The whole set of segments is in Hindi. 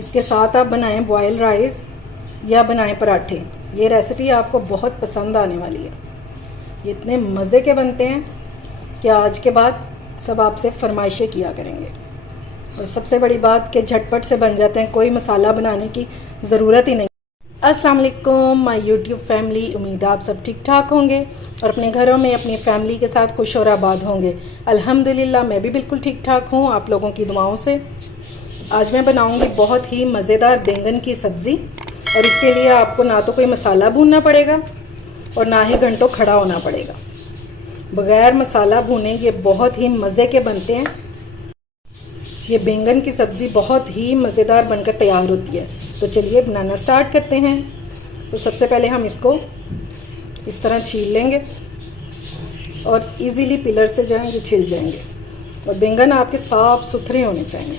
इसके साथ आप बनाएं बॉयल राइस या बनाएं पराठे। ये रेसिपी आपको बहुत पसंद आने वाली है। ये इतने मज़े के बनते हैं कि आज के बाद सब आपसे फरमाइशें किया करेंगे। और सबसे बड़ी बात कि झटपट से बन जाते हैं, कोई मसाला बनाने की ज़रूरत ही नहीं। अस्सलाम वालेकुम माय यूट्यूब फैमिली, उम्मीद है आप सब ठीक ठाक होंगे और अपने घरों में अपनी फैमिली के साथ खुश और आबाद होंगे। अल्हम्दुलिल्लाह मैं भी बिल्कुल ठीक ठाक हूँ आप लोगों की दुआओं से। आज मैं बनाऊँगी बहुत ही मज़ेदार बैंगन की सब्ज़ी और इसके लिए आपको ना तो कोई मसाला भूनना पड़ेगा और ना ही घंटों खड़ा होना पड़ेगा। बग़ैर मसाला भुने ये बहुत ही मज़े के बनते हैं। ये बैंगन की सब्ज़ी बहुत ही मज़ेदार बनकर तैयार होती है। तो चलिए बनाना स्टार्ट करते हैं। तो सबसे पहले हम इसको इस तरह छील लेंगे और इजीली पिलर से जो है ये छिल जाएंगे। और बैंगन आपके साफ़ सुथरे होने चाहिए।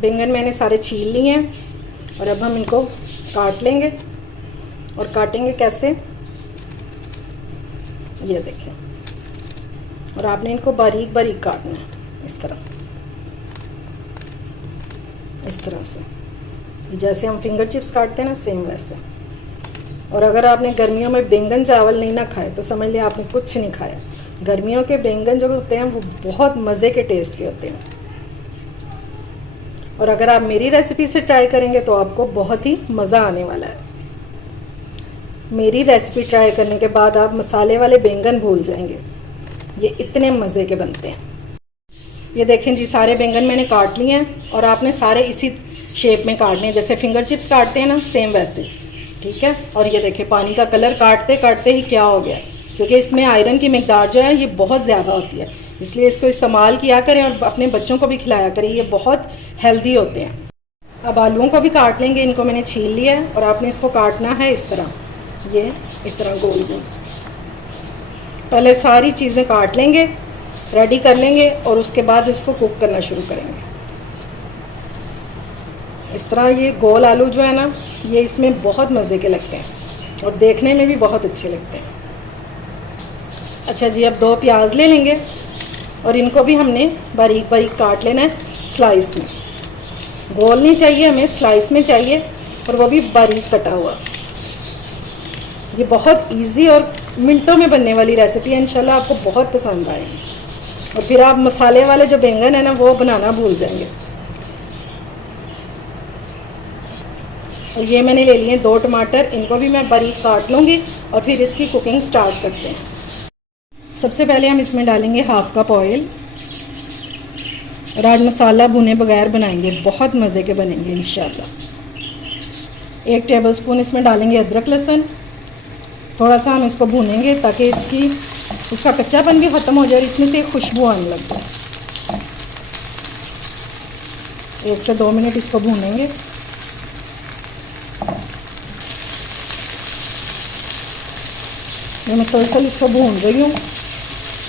बैंगन मैंने सारे छील लिए हैं और अब हम इनको काट लेंगे। और काटेंगे कैसे, ये देखें। और आपने इनको बारीक बारीक काटना है, इस तरह से जैसे हम फिंगर चिप्स काटते हैं ना, सेम वैसे। और अगर आपने गर्मियों में बैंगन चावल नहीं ना खाए तो समझ लिया आपने कुछ नहीं खाया। गर्मियों के बैंगन जो होते हैं वो बहुत मज़े के टेस्ट के होते हैं। और अगर आप मेरी रेसिपी से ट्राई करेंगे तो आपको बहुत ही मज़ा आने वाला है। मेरी रेसिपी ट्राई करने के बाद आप मसाले वाले बैंगन भूल जाएंगे। ये इतने मज़े के बनते हैं। ये देखें जी, सारे बैंगन मैंने काट लिए हैं और आपने सारे इसी शेप में काटने हैं जैसे फिंगर चिप्स काटते हैं ना, सेम वैसे, ठीक है। और ये देखें पानी का कलर काटते काटते ही क्या हो गया, क्योंकि इसमें आयरन की मिकदार जो है ये बहुत ज़्यादा होती है, इसलिए इसको इस्तेमाल किया करें और अपने बच्चों को भी खिलाया करें। ये बहुत हेल्दी होते हैं। अब आलूओं को भी काट लेंगे। इनको मैंने छील लिया है और आपने इसको काटना है इस तरह, ये इस तरह गोल गोल। पहले सारी चीज़ें काट लेंगे, रेडी कर लेंगे और उसके बाद इसको कुक करना शुरू करेंगे। इस तरह ये गोल आलू जो है ना, ये इसमें बहुत मज़े के लगते हैं और देखने में भी बहुत अच्छे लगते हैं। अच्छा जी, अब 2 प्याज ले लेंगे और इनको भी हमने बारीक बारीक काट लेना है स्लाइस में। गोल नहीं चाहिए हमें, स्लाइस में चाहिए, और वो भी बारीक कटा हुआ। ये बहुत इजी और मिनटों में बनने वाली रेसिपी है। इंशाल्लाह आपको बहुत पसंद आएगी और फिर आप मसाले वाले जो बैंगन है ना वो बनाना भूल जाएंगे। और ये मैंने ले लिए 2 टमाटर, इनको भी मैं बारीक काट लूँगी और फिर इसकी कुकिंग स्टार्ट करते हैं। सबसे पहले हम इसमें डालेंगे 1/2 कप ऑयल। और आज मसाला भुने बगैर बनाएंगे, बहुत मज़े के बनेंगे इंशाल्लाह। 1 टेबलस्पून इसमें डालेंगे अदरक लहसुन। थोड़ा सा हम इसको भूनेंगे ताकि इसका कच्चापन भी ख़त्म हो जाए और इसमें से खुशबू आने लग जाए। 1 से 2 मिनट इसको भूनेंगे। मैं मुसलसल इसको भून रही हूँ।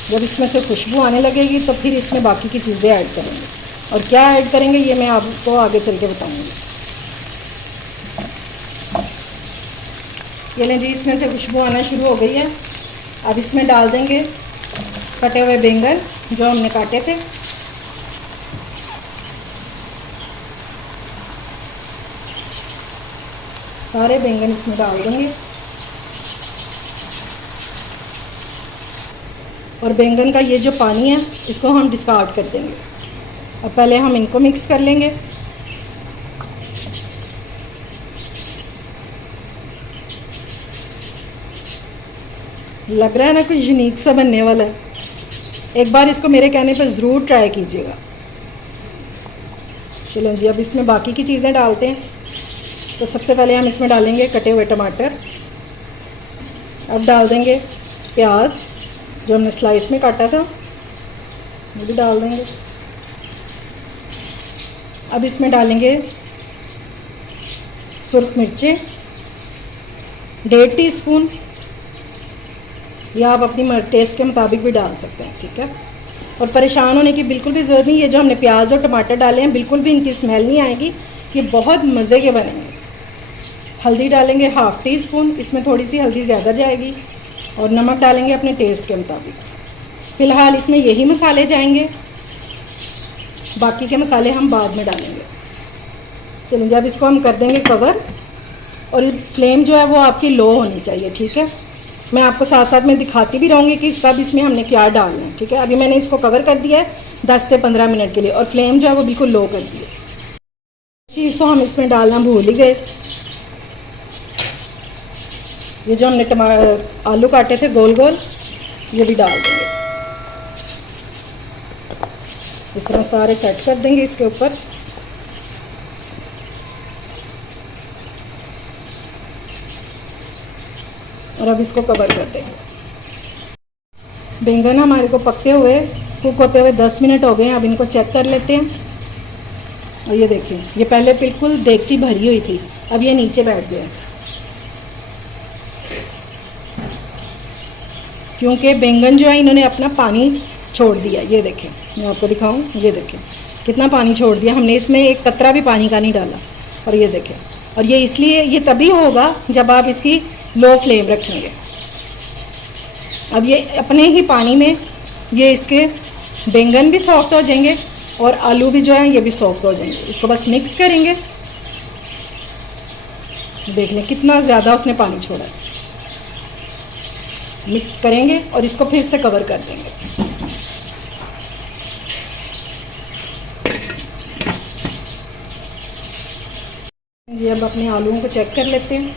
जब इसमें से खुशबू आने लगेगी तो फिर इसमें बाकी की चीज़ें ऐड करेंगे। और क्या ऐड करेंगे ये मैं आपको आगे चल के बताऊँगी। ये लें जी, इसमें से खुशबू आना शुरू हो गई है। अब इसमें डाल देंगे कटे हुए बैंगन जो हमने काटे थे। सारे बैंगन इसमें डाल देंगे और बैंगन का ये जो पानी है इसको हम डिस्कार्ड कर देंगे। अब पहले हम इनको मिक्स कर लेंगे। लग रहा है ना कुछ यूनिक सा बनने वाला है। एक बार इसको मेरे कहने पर ज़रूर ट्राई कीजिएगा। चलें जी, अब इसमें बाकी की चीज़ें डालते हैं। तो सबसे पहले हम इसमें डालेंगे कटे हुए टमाटर। अब डाल देंगे प्याज जो हमने स्लाइस में काटा था, वो भी डाल देंगे। अब इसमें डालेंगे सुर्ख मिर्चें 1.5 टीस्पून, या आप अपनी टेस्ट के मुताबिक भी डाल सकते हैं, ठीक है। और परेशान होने की बिल्कुल भी ज़रूरत नहीं। ये जो हमने प्याज और टमाटर डाले हैं बिल्कुल भी इनकी स्मेल नहीं आएगी। ये बहुत मज़े के बनेंगे। हल्दी डालेंगे 1/2 टीस्पून, इसमें थोड़ी सी हल्दी ज़्यादा जाएगी। और नमक डालेंगे अपने टेस्ट के मुताबिक। फ़िलहाल इसमें यही मसाले जाएंगे, बाकी के मसाले हम बाद में डालेंगे। चलिए जब इसको हम कर देंगे कवर, और फ्लेम जो है वो आपकी लो होनी चाहिए, ठीक है। मैं आपको साथ साथ में दिखाती भी रहूँगी कि कब इसमें हमने क्या डालना है, ठीक है। अभी मैंने इसको कवर कर दिया है 10 से 15 मिनट के लिए, और फ्लेम जो है वो बिल्कुल लो कर दी है। चीज़ तो हम इसमें डालना भूल ही गए, ये जो हमने आलू काटे थे गोल गोल, ये भी डाल देंगे। इस तरह सारे सेट कर देंगे इसके ऊपर। और अब इसको कवर कर देंगे। बैंगन हमारे को पकते हुए, कुक होते हुए 10 मिनट हो गए हैं। अब इनको चेक कर लेते हैं। और ये देखिए, ये पहले बिल्कुल देगची भरी हुई थी, अब ये नीचे बैठ गया, क्योंकि बैंगन जो है इन्होंने अपना पानी छोड़ दिया। ये देखें, मैं आपको दिखाऊं, ये देखें कितना पानी छोड़ दिया। हमने इसमें एक कतरा भी पानी का नहीं डाला। और ये देखें, और ये इसलिए, ये तभी होगा जब आप इसकी लो फ्लेम रखेंगे। अब ये अपने ही पानी में ये इसके बैंगन भी सॉफ्ट हो जाएंगे और आलू भी जो है ये भी सॉफ्ट हो जाएंगे। इसको बस मिक्स करेंगे। देख लें कितना ज़्यादा उसने पानी छोड़ा है। मिक्स करेंगे और इसको फिर से कवर कर देंगे। ये अब अपने आलूओं को चेक कर लेते हैं।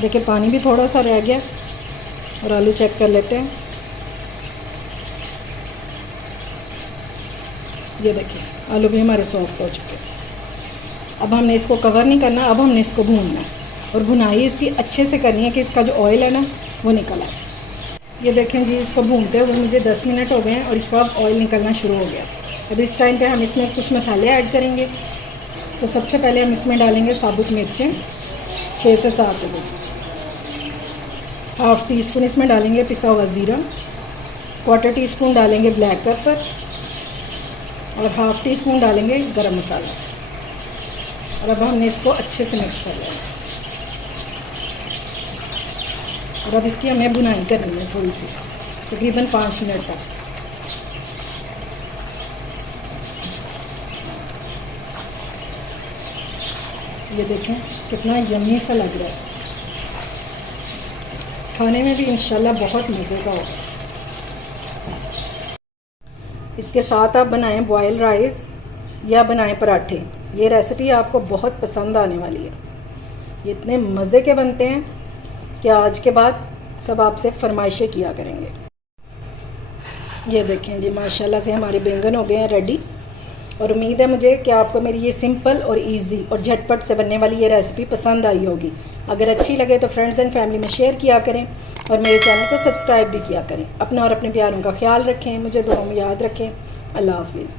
देखिए पानी भी थोड़ा सा रह गया, और आलू चेक कर लेते हैं। ये देखिए आलू भी हमारे सॉफ्ट हो चुके हैं। अब हमने इसको कवर नहीं करना, अब हमने इसको भूनना है, और भुनाई इसकी अच्छे से करनी है कि इसका जो ऑयल है ना वो निकल आए। ये देखें जी, इसको भूनते हुए मुझे 10 मिनट हो गए हैं और इसका अब ऑयल निकलना शुरू हो गया। अब इस टाइम पे हम इसमें कुछ मसाले ऐड करेंगे। तो सबसे पहले हम इसमें डालेंगे साबुत मिर्चें 6 से 7 को, हाफ़ टी स्पून इसमें डालेंगे पिसा हुआ ज़ीरा, 1/4 टीस्पून डालेंगे ब्लैक पेपर, और हाफ़ टी स्पून डालेंगे गरम मसाला। और अब हमने इसको अच्छे से मिक्स कर लेना। और अब इसकी हमें भुनाई करनी है थोड़ी सी, तकरीबन 5 मिनट तक। ये देखें कितना यम्मी सा लग रहा है, खाने में भी इंशाल्लाह बहुत मज़े का होगा। इसके साथ आप बनाएं बॉयल राइस या बनाएं पराठे, ये रेसिपी आपको बहुत पसंद आने वाली है। ये इतने मज़े के बनते हैं कि आज के बाद सब आपसे फरमाइशें किया करेंगे। ये देखें जी, माशाल्लाह से हमारे बैंगन हो गए हैं रेडी। और उम्मीद है मुझे कि आपको मेरी ये सिंपल और इजी और झटपट से बनने वाली ये रेसिपी पसंद आई होगी। अगर अच्छी लगे तो फ्रेंड्स एंड फैमिली में शेयर किया करें, और मेरे चैनल को सब्सक्राइब भी किया करें। अपना और अपने प्यारों का ख्याल रखें, मुझे दुआ में याद रखें। अल्लाह हाफिज़।